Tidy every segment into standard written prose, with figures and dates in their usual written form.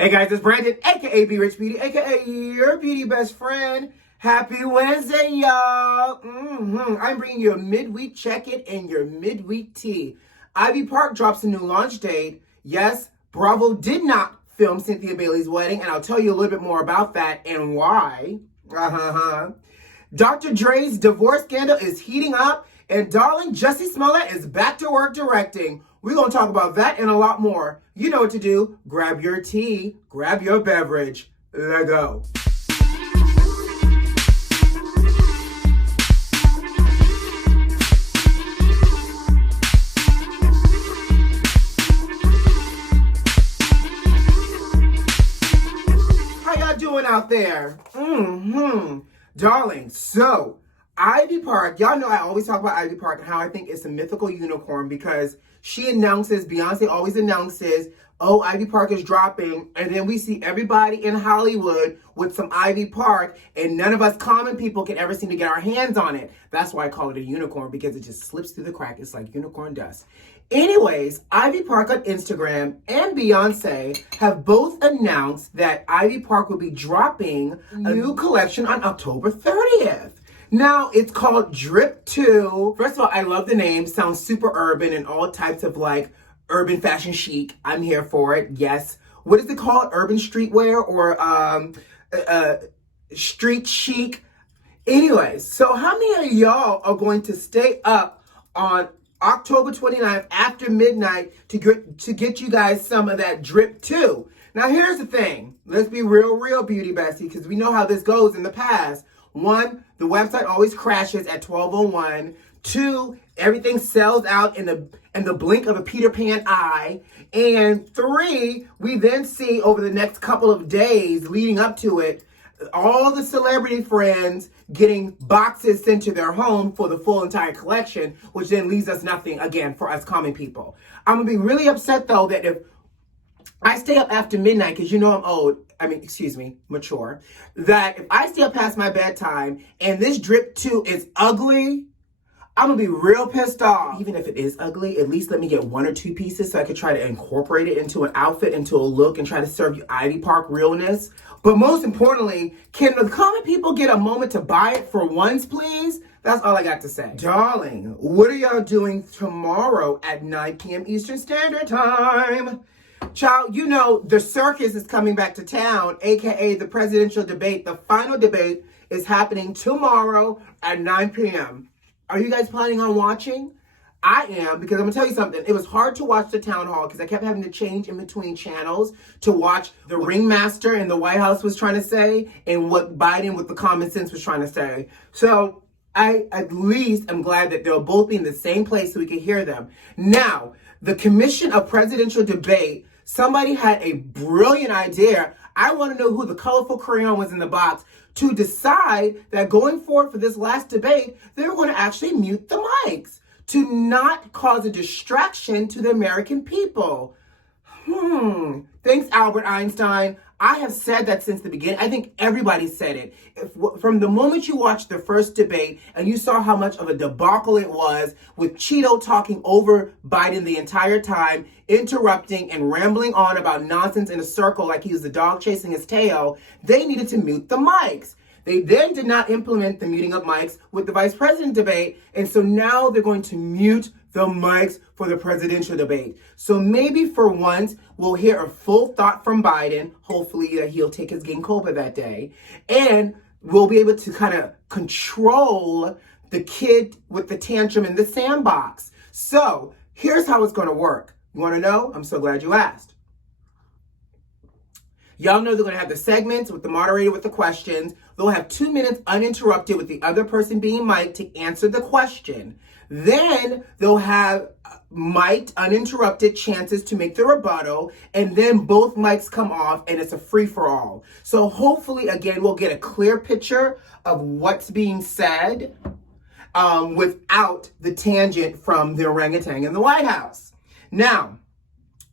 Hey guys, it's Brandon, aka B.Rich Beauty, aka your beauty best friend. Happy Wednesday, y'all. I'm bringing you a midweek check-in and your midweek tea. Ivy Park drops a new launch date. Yes, Bravo did not film Cynthia Bailey's wedding, and I'll tell you a little bit more about that and why. Dr. Dre's divorce scandal is heating up, and darling Jussie Smollett is back to work directing. We're going to talk about that and a lot more. You know what to do. Grab your tea, grab your beverage. Let's go. How y'all doing out there? Darling, so Ivy Park, y'all know I always talk about Ivy Park and how I think it's a mythical unicorn because she announces, Beyonce always announces, oh, Ivy Park is dropping, and then we see everybody in Hollywood with some Ivy Park, and none of us common people can ever seem to get our hands on it. That's why I call it a unicorn, because it just slips through the crack. It's like unicorn dust. Anyways, Ivy Park on Instagram and Beyonce have both announced that Ivy Park will be dropping a new collection on October 30th. Now, it's called DRIP2. First of all, I love the name. Sounds super urban and all types of like urban fashion chic. I'm here for it. Yes. What is it called? Urban streetwear or street chic? Anyways, so how many of y'all are going to stay up on October 29th after midnight to get you guys some of that DRIP2? Now, here's the thing. Let's be real beauty bestie, because we know how this goes in the past. 1, the website always crashes at 12:01. 2, everything sells out in the blink of a Peter Pan eye. And 3, we then see over the next couple of days leading up to it, all the celebrity friends getting boxes sent to their home for the full entire collection, which then leaves us nothing, again, for us common people. I'm going to be really upset, though, that if I stay up after midnight, because you know I'm old, mature, that if I stay up past my bedtime and this DRIP2 is ugly, I'm going to be real pissed off. Even if it is ugly, at least let me get 1 or 2 pieces so I could try to incorporate it into an outfit, into a look, and try to serve you Ivy Park realness. But most importantly, can the common people get a moment to buy it for once, please? That's all I got to say. Darling, what are y'all doing tomorrow at 9 p.m. Eastern Standard Time? Child, you know the circus is coming back to town, aka the presidential debate. The final debate is happening tomorrow at 9 p.m. Are you guys planning on watching? I am, because I'm going to tell you something. It was hard to watch the town hall because I kept having to change in between channels to watch the ringmaster and the White House was trying to say and what Biden with the common sense was trying to say. So I at least am glad that they'll both be in the same place so we can hear them. Now, the Commission of Presidential Debate, somebody had a brilliant idea. I want to know who the colorful crayon was in the box to decide that going forward for this last debate, they were going to actually mute the mics to not cause a distraction to the American people. Thanks, Albert Einstein. I have said that since the beginning. I think everybody said it. From the moment you watched the first debate and you saw how much of a debacle it was with Cheeto talking over Biden the entire time, interrupting and rambling on about nonsense in a circle like he was the dog chasing his tail, they needed to mute the mics. They then did not implement the muting of mics with the vice president debate, and so now they're going to mute the mics for the presidential debate. So maybe for once, we'll hear a full thought from Biden. Hopefully he'll take his ginkgo that day. And we'll be able to kind of control the kid with the tantrum in the sandbox. So here's how it's going to work. You want to know? I'm so glad you asked. Y'all know they're going to have the segments with the moderator with the questions. They'll have 2 minutes uninterrupted with the other person being mic'd to answer the question. Then they'll have mic'd, uninterrupted chances to make the rebuttal. And then both mics come off and it's a free-for-all. So hopefully, again, we'll get a clear picture of what's being said without the tangent from the orangutan in the White House. Now,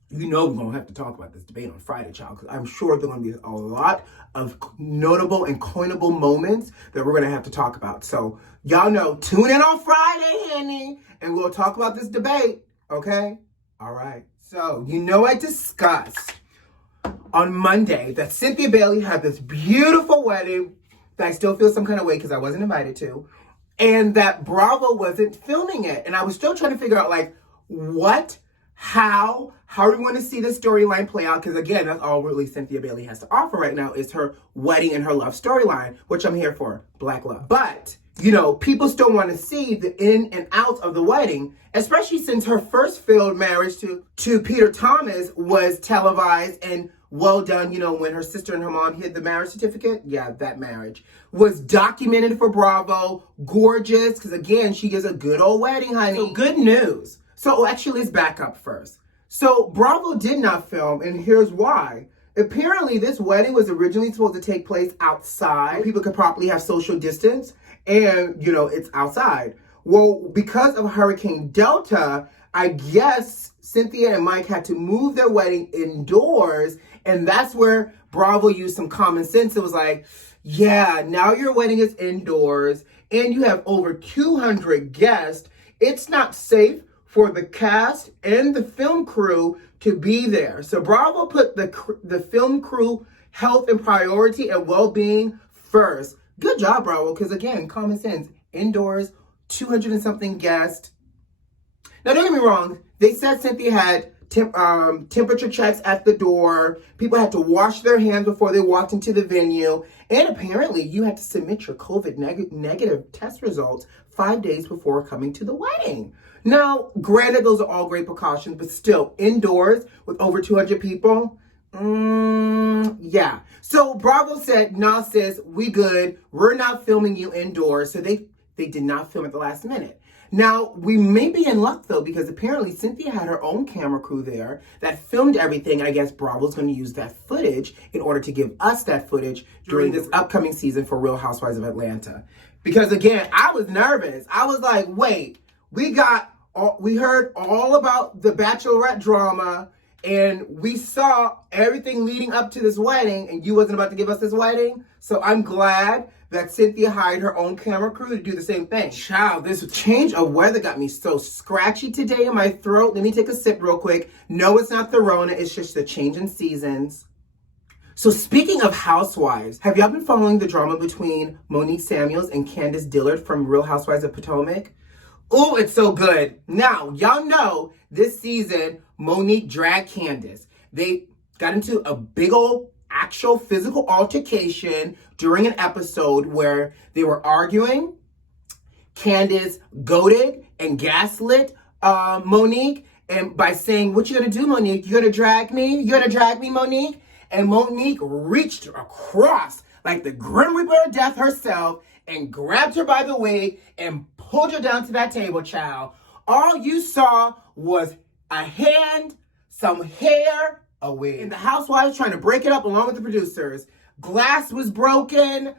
you know we're going to have to talk about this debate on Friday, child, because I'm sure there are going to be a lot of notable and coinable moments that we're going to have to talk about. So y'all know, tune in on Friday, honey, and we'll talk about this debate, okay? All right. So, you know I discussed on Monday that Cynthia Bailey had this beautiful wedding that I still feel some kind of way because I wasn't invited to, and that Bravo wasn't filming it. And I was still trying to figure out, like, what, how do we want to see this storyline play out? Because again, that's all really Cynthia Bailey has to offer right now is her wedding and her love storyline, which I'm here for, Black love. But, you know, people still want to see the in and out of the wedding, especially since her first failed marriage to Peter Thomas was televised and well done, you know, when her sister and her mom hid the marriage certificate. Yeah, that marriage was documented for Bravo. Gorgeous, because again, she gives a good old wedding, honey. So good news. So actually, let's back up first. So Bravo did not film, and here's why. Apparently, this wedding was originally supposed to take place outside. People could properly have social distance, and, you know, it's outside. Well, because of Hurricane Delta, I guess Cynthia and Mike had to move their wedding indoors, and that's where Bravo used some common sense. It was like, yeah, now your wedding is indoors, and you have over 200 guests. It's not safe for the cast and the film crew to be there. So Bravo put the film crew health and priority and well-being first. Good job, Bravo, because again, common sense, indoors, 200 and something guests. Now, don't get me wrong. They said Cynthia had temperature checks at the door. People had to wash their hands before they walked into the venue. And apparently, you had to submit your COVID negative test results 5 days before coming to the wedding. Now, granted, those are all great precautions, but still, indoors with over 200 people, yeah. So Bravo said, nah, sis, we good. We're not filming you indoors. So they did not film at the last minute. Now, we may be in luck, though, because apparently Cynthia had her own camera crew there that filmed everything. I guess Bravo's going to use that footage in order to give us that footage during this upcoming season for Real Housewives of Atlanta. Because, again, I was nervous. I was like, wait, we heard all about the Bachelorette drama, and we saw everything leading up to this wedding, and you wasn't about to give us this wedding? So I'm glad that Cynthia hired her own camera crew to do the same thing. Child, this change of weather got me so scratchy today in my throat. Let me take a sip real quick. No, it's not the Rona. It's just the change in seasons. So speaking of housewives, have y'all been following the drama between Monique Samuels and Candace Dillard from Real Housewives of Potomac? Oh, it's so good. Now, y'all know this season, Monique dragged Candace. They got into a big old actual physical altercation during an episode where they were arguing. Candace goaded and gaslit Monique, and by saying, what you gonna do, Monique? You gonna drag me? You gonna drag me, Monique? And Monique reached across like the Grim Reaper of Death herself and grabbed her by the wig and pulled her down to that table, child. All you saw was a hand, some hair, a wig. And the housewives trying to break it up along with the producers. Glass was broken.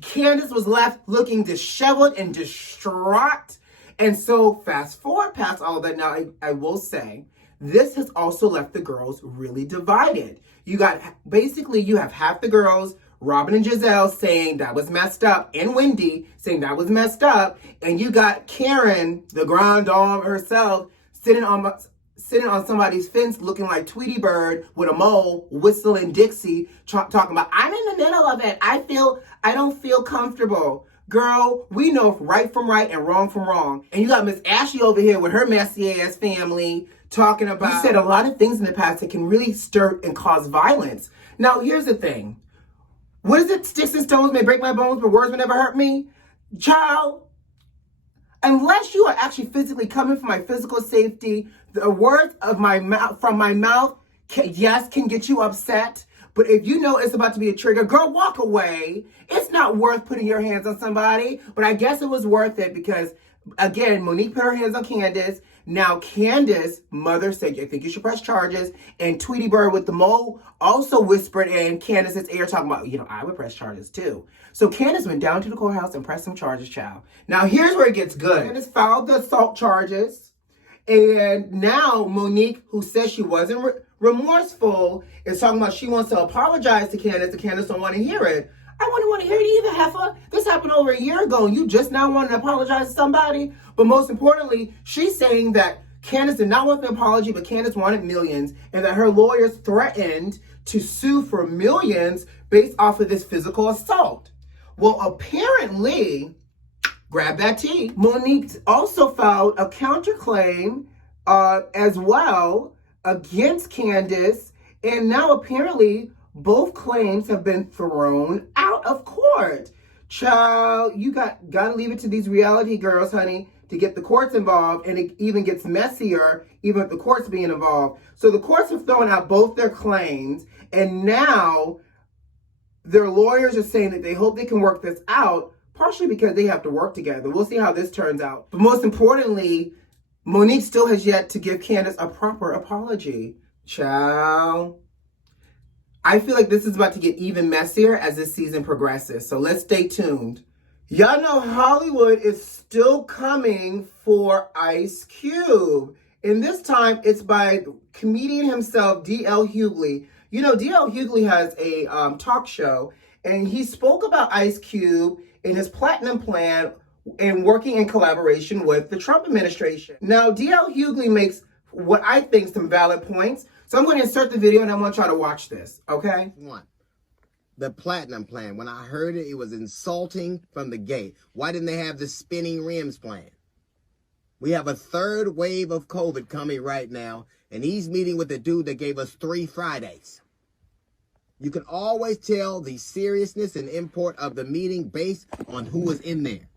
Candace was left looking disheveled and distraught. And so fast forward past all of that. Now, I will say, this has also left the girls really divided. You have half the girls, Robin and Giselle, saying that was messed up, and Wendy saying that was messed up. And you got Karen, the grand dame herself, sitting on somebody's fence looking like Tweety Bird with a mole, whistling Dixie, talking about, I'm in the middle of it. I don't feel comfortable. Girl, we know right from right and wrong from wrong. And you got Miss Ashley over here with her messy ass family talking about, you said a lot of things in the past that can really stir and cause violence. Now, here's the thing. What is it? Sticks and stones may break my bones, but words will never hurt me. Child, unless you are actually physically coming for my physical safety, the words of my mouth, from my mouth, can get you upset. But if you know it's about to be a trigger, girl, walk away. It's not worth putting your hands on somebody. But I guess it was worth it because, again, Monique put her hands on Candace. Now, Candace's mother said, I think you should press charges. And Tweety Bird with the mole also whispered in Candace's ear talking about, I would press charges too. So Candace went down to the courthouse and pressed some charges, child. Now, here's where it gets good. Candace filed the assault charges. And now Monique, who says she wasn't remorseful, is talking about she wants to apologize to Candace, and Candace don't want to hear it. I wouldn't want to hear it either, heifer. This happened over a year ago, and you just now want to apologize to somebody? But most importantly, she's saying that Candace did not want an apology, but Candace wanted millions, and that her lawyers threatened to sue for millions based off of this physical assault. Well, apparently, grab that tea, Monique also filed a counterclaim as well against Candace, and now apparently both claims have been thrown out of court. Child, you gotta leave it to these reality girls, honey, to get the courts involved, and it even gets messier even with the courts being involved. So the courts have thrown out both their claims, and now their lawyers are saying that they hope they can work this out, partially because they have to work together. We'll see how this turns out. But most importantly, Monique still has yet to give Candace a proper apology. Ciao. I feel like this is about to get even messier as this season progresses, so let's stay tuned. Y'all know Hollywood is still coming for Ice Cube. And this time, it's by comedian himself, D.L. Hughley. You know, D.L. Hughley has a talk show, and he spoke about Ice Cube and his platinum plan and working in collaboration with the Trump administration. Now, D.L. Hughley makes what I think some valid points. So I'm going to insert the video, and I want y'all to watch this, okay? One, the platinum plan. When I heard it, it was insulting from the gate. Why didn't they have the spinning rims plan? We have a third wave of COVID coming right now, and he's meeting with the dude that gave us 3 Fridays. You can always tell the seriousness and import of the meeting based on who was in there.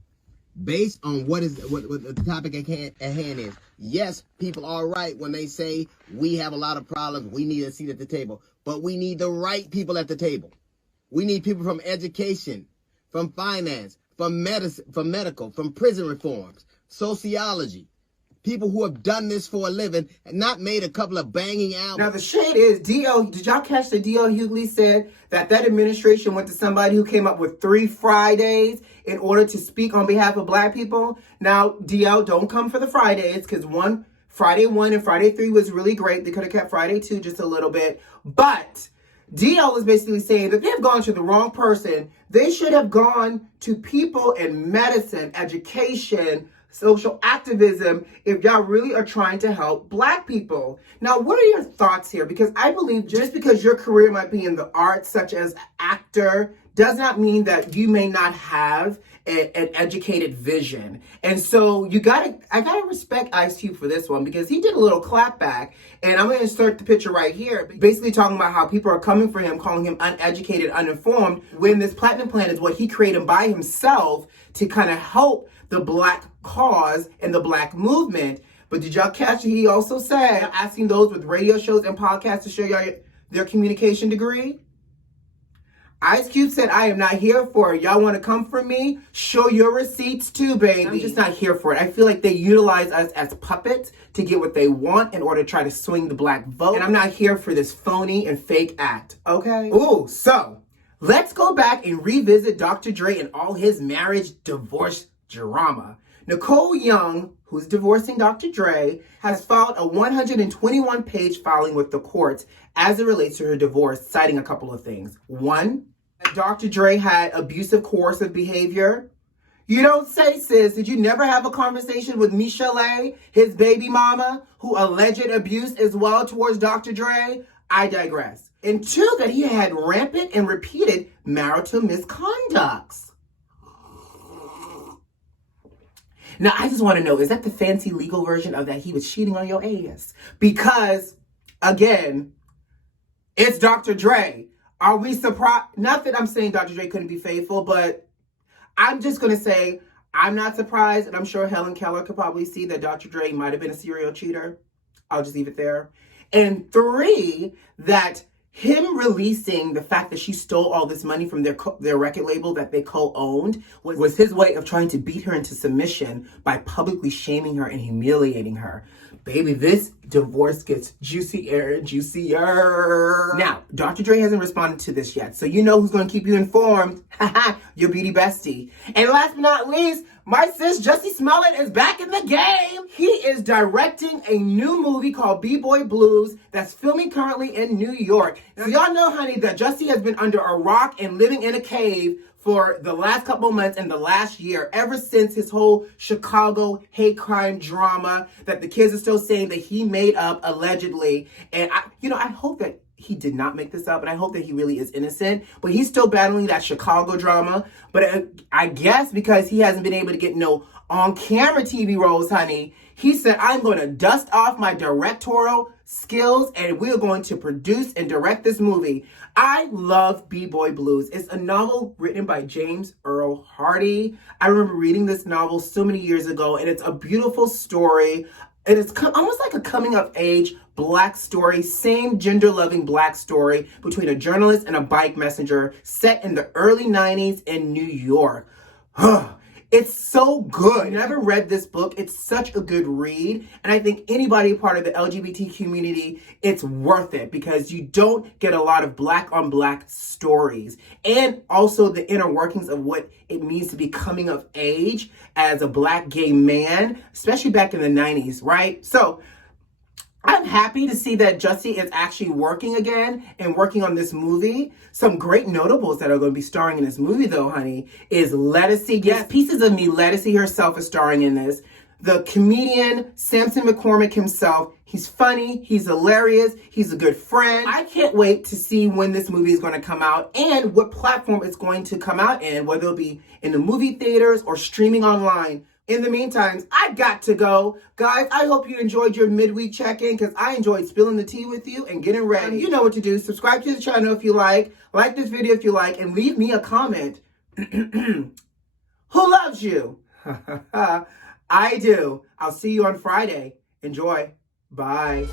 Based on what the topic at hand is. Yes, people are right when they say we have a lot of problems, we need a seat at the table. But we need the right people at the table. We need people from education, from finance, from medicine, from medical, from prison reforms, sociology. People who have done this for a living and not made a couple of banging albums. Now the shade is, did y'all catch that D.L. Hughley said that administration went to somebody who came up with 3 Fridays in order to speak on behalf of Black people? Now, D.L., don't come for the Fridays, because Friday 1 and Friday 3 was really great. They could have kept Friday 2 just a little bit. But D.L. is basically saying that they've gone to the wrong person. They should have gone to people in medicine, education, social activism, if y'all really are trying to help Black people. Now, what are your thoughts here? Because I believe just because your career might be in the arts, such as actor, does not mean that you may not have an educated vision. And so I gotta respect Ice Cube for this one, because he did a little clap back, and I'm gonna insert the picture right here, basically talking about how people are coming for him, calling him uneducated, uninformed, when this platinum plan is what he created by himself to kind of help the Black cause and the Black movement. But did y'all catch it? He also said, asking those with radio shows and podcasts to show y'all their communication degree. Ice Cube said, I am not here for it. Y'all want to come for me? Show your receipts too, baby. I'm just not here for it. I feel like they utilize us as puppets to get what they want in order to try to swing the Black vote. And I'm not here for this phony and fake act, okay? Ooh, so let's go back and revisit Dr. Dre and all his marriage divorce drama. Nicole Young, who's divorcing Dr. Dre, has filed a 121-page filing with the courts as it relates to her divorce, citing a couple of things. One, Dr. Dre had abusive, coercive behavior. You don't say, sis. Did you never have a conversation with Michelle, his baby mama, who alleged abuse as well towards Dr. Dre? I digress. And 2, that he had rampant and repeated marital misconducts. Now, I just want to know, is that the fancy legal version of that he was cheating on your ass? Because, again, it's Dr. Dre. Are we surprised? Not that I'm saying Dr. Dre couldn't be faithful, but I'm just going to say I'm not surprised, and I'm sure Helen Keller could probably see that Dr. Dre might have been a serial cheater. I'll just leave it there. And 3, that him releasing the fact that she stole all this money from their record label that they co-owned was his way of trying to beat her into submission by publicly shaming her and humiliating her. Baby, this divorce gets juicier and juicier. Now, Dr. Dre hasn't responded to this yet, so you know who's going to keep you informed. Your beauty bestie. And last but not least, my sis Jussie Smollett is back in the game. He is directing a new movie called B-Boy Blues that's filming currently in New York. So y'all know, honey, that Jussie has been under a rock and living in a cave for the last couple months and the last year, ever since his whole Chicago hate crime drama that the kids are still saying that he made up allegedly. And I hope that he did not make this up, and I hope that he really is innocent, but he's still battling that Chicago drama. But I guess because he hasn't been able to get no on-camera TV roles, honey, he said, I'm going to dust off my directorial skills and we're going to produce and direct this movie. I love B-Boy Blues. It's a novel written by James Earl Hardy. I remember reading this novel so many years ago, and it's a beautiful story. And it's almost like a coming-of-age Black story, same gender-loving Black story between a journalist and a bike messenger set in the early 90s in New York. It's so good. If you never read this book, it's such a good read. And I think anybody part of the LGBT community, it's worth it because you don't get a lot of Black on Black stories. And also the inner workings of what it means to be coming of age as a Black gay man, especially back in the 90s, right? So I'm happy to see that Jussie is actually working again and working on this movie. Some great notables that are going to be starring in this movie, though, honey, is Lettucey. Yes, Pieces of Me, Lettucey herself is starring in this. The comedian Samson McCormick himself. He's funny. He's hilarious. He's a good friend. I can't wait to see when this movie is going to come out and what platform it's going to come out in, whether it'll be in the movie theaters or streaming online. In the meantime, I got to go. Guys, I hope you enjoyed your midweek check-in because I enjoyed spilling the tea with you and getting ready. You know what to do. Subscribe to the channel if you like this video if you like, and leave me a comment. Who loves you? I do. I'll see you on Friday. Enjoy. Bye.